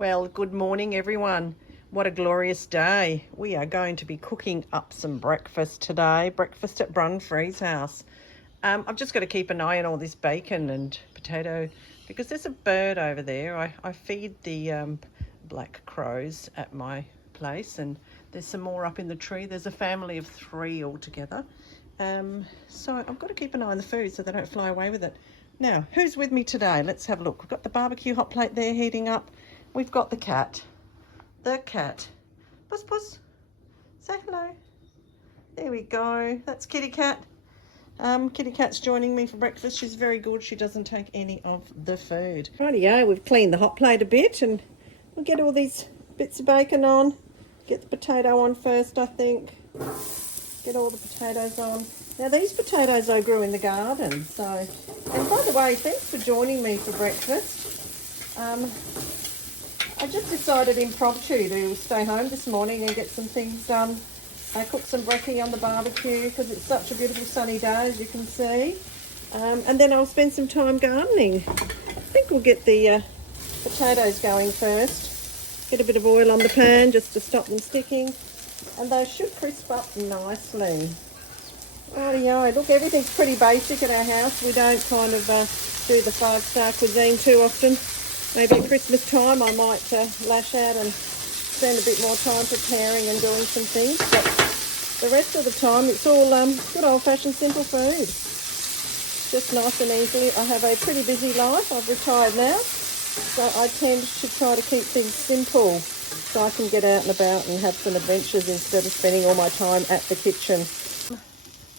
Well, good morning, everyone. What a glorious day. We are going to be cooking up some breakfast today. Breakfast at Brun Free's house. I've just got to keep an eye on all this bacon and potato because there's a bird over there. I feed the black crows at my place, and there's some more up in the tree. There's a family of 3 altogether. So I've got to keep an eye on the food so they don't fly away with it. Now, who's with me today? Let's have a look. We've got the barbecue hot plate there heating up. We've got the cat. Puss, puss. Say hello. There we go. That's Kitty Cat. Kitty Cat's joining me for breakfast. She's very good. She doesn't take any of the food. Rightio, we've cleaned the hot plate a bit and we'll get all these bits of bacon on. Get the potato on first, I think. Get all the potatoes on. Now these potatoes I grew in the garden. So, and by the way, thanks for joining me for breakfast. I just decided impromptu to stay home this morning and get some things done. I cooked some brekky on the barbecue because it's such a beautiful sunny day, as you can see. And then I'll spend some time gardening. I think we'll get the potatoes going first. Get a bit of oil on the pan just to stop them sticking. And they should crisp up nicely. Rightio, look, everything's pretty basic at our house. We don't kind of do the 5-star cuisine too often. Maybe at Christmas time I might lash out and spend a bit more time preparing and doing some things. But the rest of the time it's all good old-fashioned simple food. Just nice and easy. I have a pretty busy life. I've retired now. So I tend to try to keep things simple so I can get out and about and have some adventures instead of spending all my time at the kitchen.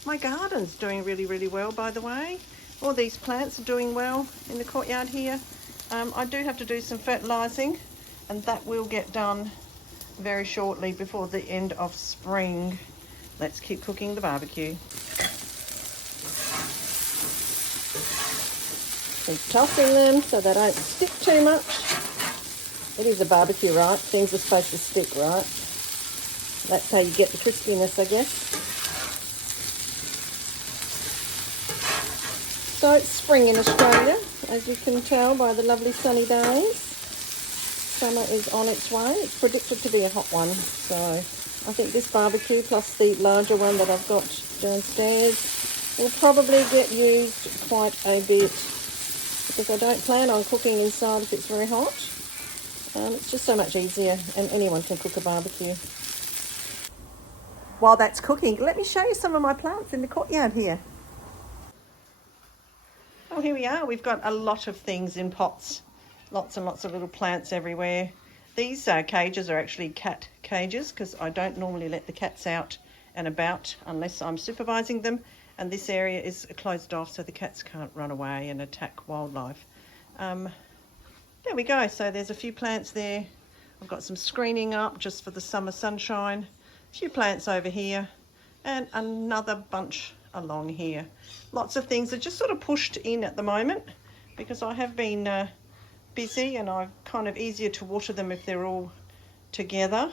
My garden's doing really, really well, by the way. All these plants are doing well in the courtyard here. I do have to do some fertilising, and that will get done very shortly before the end of spring. Let's keep cooking the barbecue. Keep tossing them so they don't stick too much. It is a barbecue, right? Things are supposed to stick, right? That's how you get the crispiness, I guess. So it's spring in Australia, as you can tell by the lovely sunny days. Summer is on its way. It's predicted to be a hot one. So I think this barbecue plus the larger one that I've got downstairs will probably get used quite a bit because I don't plan on cooking inside if it's very hot. It's just so much easier, and anyone can cook a barbecue. While that's cooking, let me show you some of my plants in the courtyard here. Oh, here we are. We've got a lot of things in pots. Lots and lots of little plants everywhere. These cages are actually cat cages because I don't normally let the cats out and about unless I'm supervising them. And this area is closed off so the cats can't run away and attack wildlife. There we go. So there's a few plants there. I've got some screening up just for the summer sunshine. A few plants over here and another bunch along here. Lots of things are just sort of pushed in at the moment because I have been busy, and I'm kind of easier to water them if they're all together.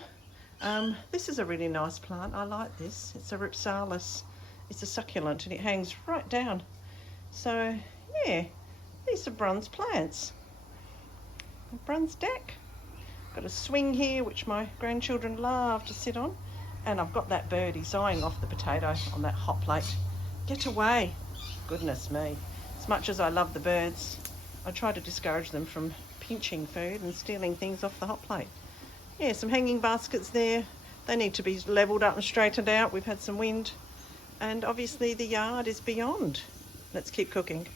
This is a really nice plant. I like this. It's a ripsalis. It's a succulent and it hangs right down. So yeah, these are Brun's plants. Brun's deck. Got a swing here which my grandchildren love to sit on, and I've got that bird. He's eyeing off the potato on that hot plate. Get away. Goodness me. As much as I love the birds, I try to discourage them from pinching food and stealing things off the hot plate. Yeah, some hanging baskets there. They need to be levelled up and straightened out. We've had some wind, and obviously the yard is beyond. Let's keep cooking.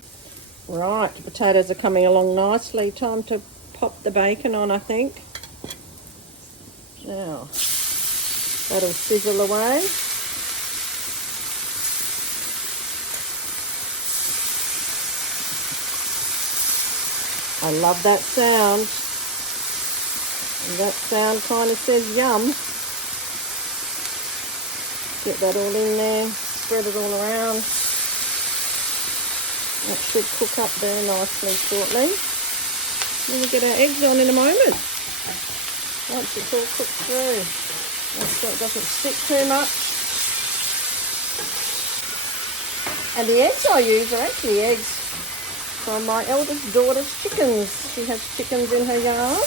Right, the potatoes are coming along nicely. Time to pop the bacon on, I think. Now, that'll sizzle away. I love that sound. And that sound kind of says yum. Get that all in there, spread it all around. That should cook up there nicely shortly. And we'll get our eggs on in a moment. Once it's all cooked through. So it doesn't stick too much. And the eggs I use are actually eggs from my eldest daughter's chickens. She has chickens in her yard.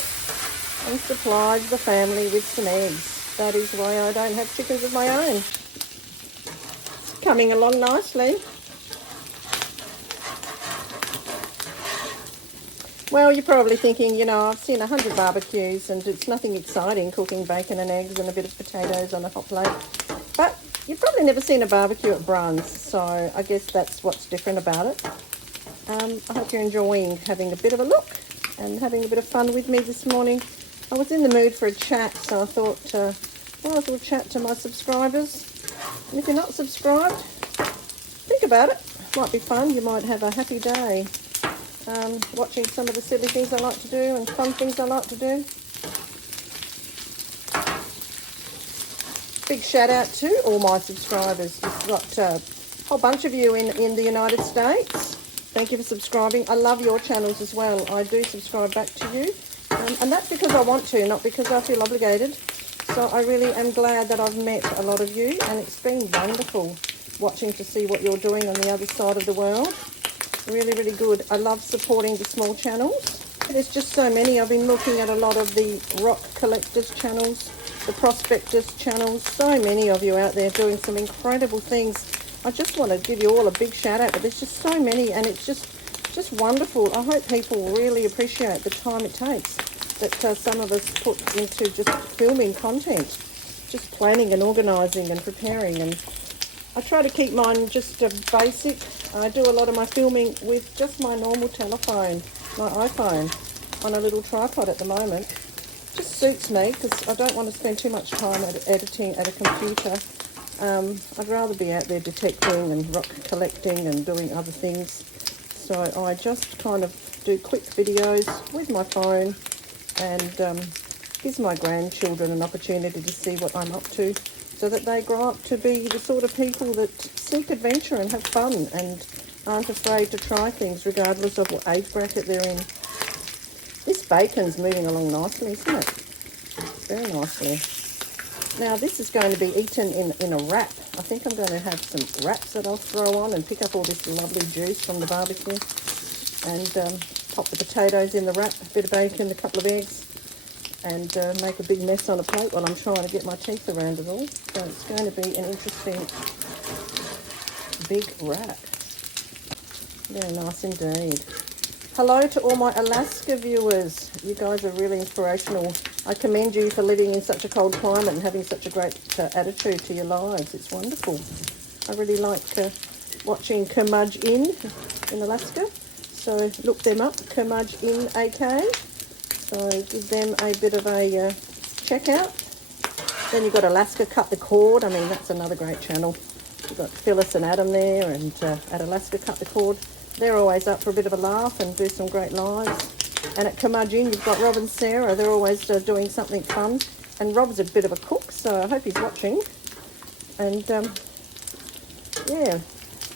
and supplied the family with some eggs. That is why I don't have chickens of my own. It's coming along nicely. Well, you're probably thinking, you know, I've seen 100 barbecues and it's nothing exciting cooking bacon and eggs and a bit of potatoes on a hot plate. But you've probably never seen a barbecue at Brun's, so I guess that's what's different about it. I hope you're enjoying having a bit of a look and having a bit of fun with me this morning. I was in the mood for a chat, so I thought, well, I'll chat to my subscribers. And if you're not subscribed, think about it. Might be fun. You might have a happy day watching some of the silly things I like to do and fun things I like to do. Big shout out to all my subscribers. We've got a whole bunch of you in the United States. Thank you for subscribing. I love your channels as well. I do subscribe back to you. And that's because I want to, not because I feel obligated. So I really am glad that I've met a lot of you. And it's been wonderful watching to see what you're doing on the other side of the world. Really, really good. I love supporting the small channels. There's just so many. I've been looking at a lot of the rock collectors channels, the prospectors channels. So many of you out there doing some incredible things. I just want to give you all a big shout out, but there's just so many, and it's just wonderful. I hope people really appreciate the time it takes that some of us put into just filming content, just planning and organising and preparing. And I try to keep mine just basic. I do a lot of my filming with just my normal telephone, my iPhone, on a little tripod at the moment. Just suits me because I don't want to spend too much time editing at a computer. I'd rather be out there detecting and rock collecting and doing other things. So I just kind of do quick videos with my phone and gives my grandchildren an opportunity to see what I'm up to, so that they grow up to be the sort of people that seek adventure and have fun and aren't afraid to try things regardless of what age bracket they're in. This bacon's moving along nicely, isn't it? Very nicely. Now this is going to be eaten in a wrap. I think I'm going to have some wraps that I'll throw on and pick up all this lovely juice from the barbecue and pop the potatoes in the wrap, a bit of bacon, a couple of eggs, and make a big mess on a plate while I'm trying to get my teeth around it all. So it's going to be an interesting big wrap. Very nice indeed. Hello to all my Alaska viewers. You guys are really inspirational. I commend you for living in such a cold climate and having such a great attitude to your lives. It's wonderful. I really like watching Kermudge in Alaska. So look them up, Kermudge in AK. So give them a bit of a check out. Then you've got Alaska Cut the Cord. I mean, that's another great channel. You've got Phyllis and Adam there, and at Alaska Cut the Cord. They're always up for a bit of a laugh and do some great lives. And at Curmudgeon, you've got Rob and Sarah. They're always doing something fun. And Rob's a bit of a cook, so I hope he's watching. And yeah,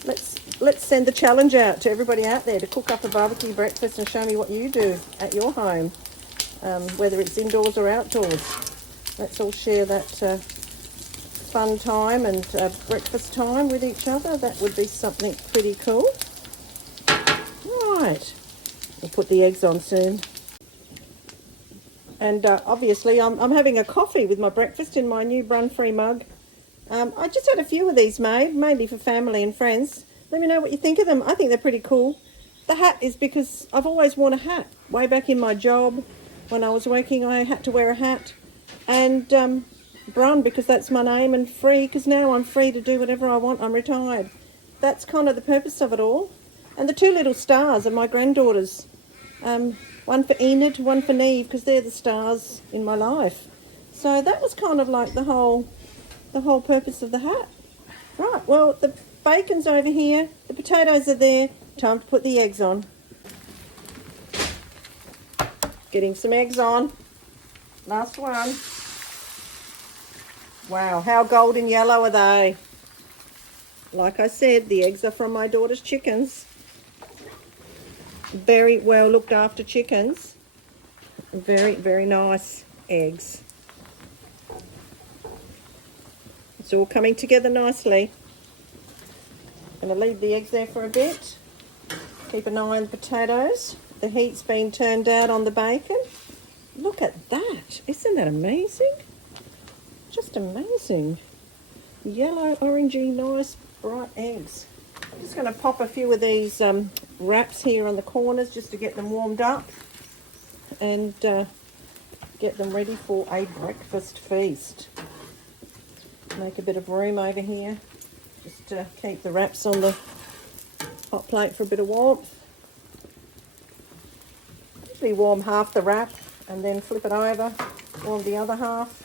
let's send the challenge out to everybody out there to cook up a barbecue breakfast and show me what you do at your home, whether it's indoors or outdoors. Let's all share that fun time and breakfast time with each other. That would be something pretty cool. Right, we'll put the eggs on soon. And obviously I'm having a coffee with my breakfast in my new Brun Free Mug. I just had a few of these made, mainly for family and friends. Let me know what you think of them. I think they're pretty cool. The hat is because I've always worn a hat. Way back in my job, when I was working, I had to wear a hat. And Brun, because that's my name, and Free, because now I'm free to do whatever I want. I'm retired. That's kind of the purpose of it all. And the two little stars are my granddaughters. One for Enid, one for Neve, because they're the stars in my life. So that was kind of like the whole purpose of the hat. Right, well, the bacon's over here. The potatoes are there. Time to put the eggs on. Getting some eggs on. Last one. Wow, how golden yellow are they? Like I said, the eggs are from my daughter's chickens. Very well looked after chickens. Very, very nice eggs. It's all coming together nicely. Going to leave the eggs there for a bit. Keep an eye on the potatoes. The heat's been turned out on the bacon. Look at that. Isn't that amazing? Just amazing. Yellow, orangey, nice, bright eggs. I'm just going to pop a few of these wraps here on the corners just to get them warmed up and get them ready for a breakfast feast. Make a bit of room over here just to keep the wraps on the hot plate for a bit of warmth. Usually warm half the wrap and then flip it over, warm the other half.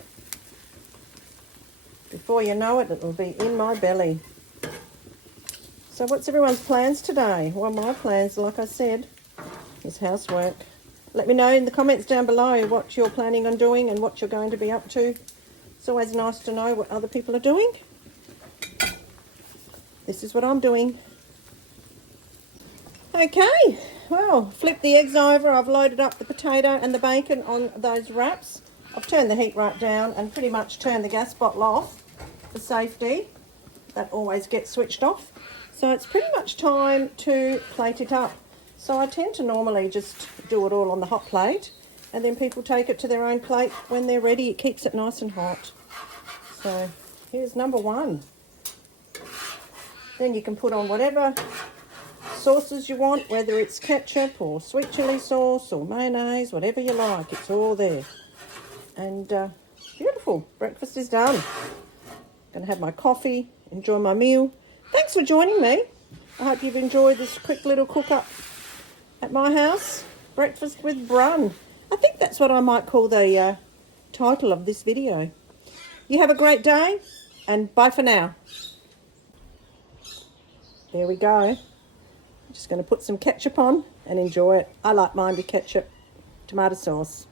Before you know it, it'll be in my belly. So what's everyone's plans today? Well, my plans, like I said, is housework. Let me know in the comments down below what you're planning on doing and what you're going to be up to. It's always nice to know what other people are doing. This is what I'm doing. Okay, well, flip the eggs over. I've loaded up the potato and the bacon on those wraps. I've turned the heat right down and pretty much turned the gas bottle off for safety. That always gets switched off. So it's pretty much time to plate it up. So I tend to normally just do it all on the hot plate and then people take it to their own plate when they're ready. It keeps it nice and hot. So here's number one. Then you can put on whatever sauces you want, whether it's ketchup or sweet chili sauce or mayonnaise, whatever you like, it's all there. And beautiful, breakfast is done. Gonna have my coffee, enjoy my meal. Thanks for joining me. I hope you've enjoyed this quick little cook up at my house, breakfast with Brun. I think that's what I might call the title of this video. You have a great day and bye for now. There we go. I'm just going to put some ketchup on and enjoy it. I like mine with ketchup, tomato sauce.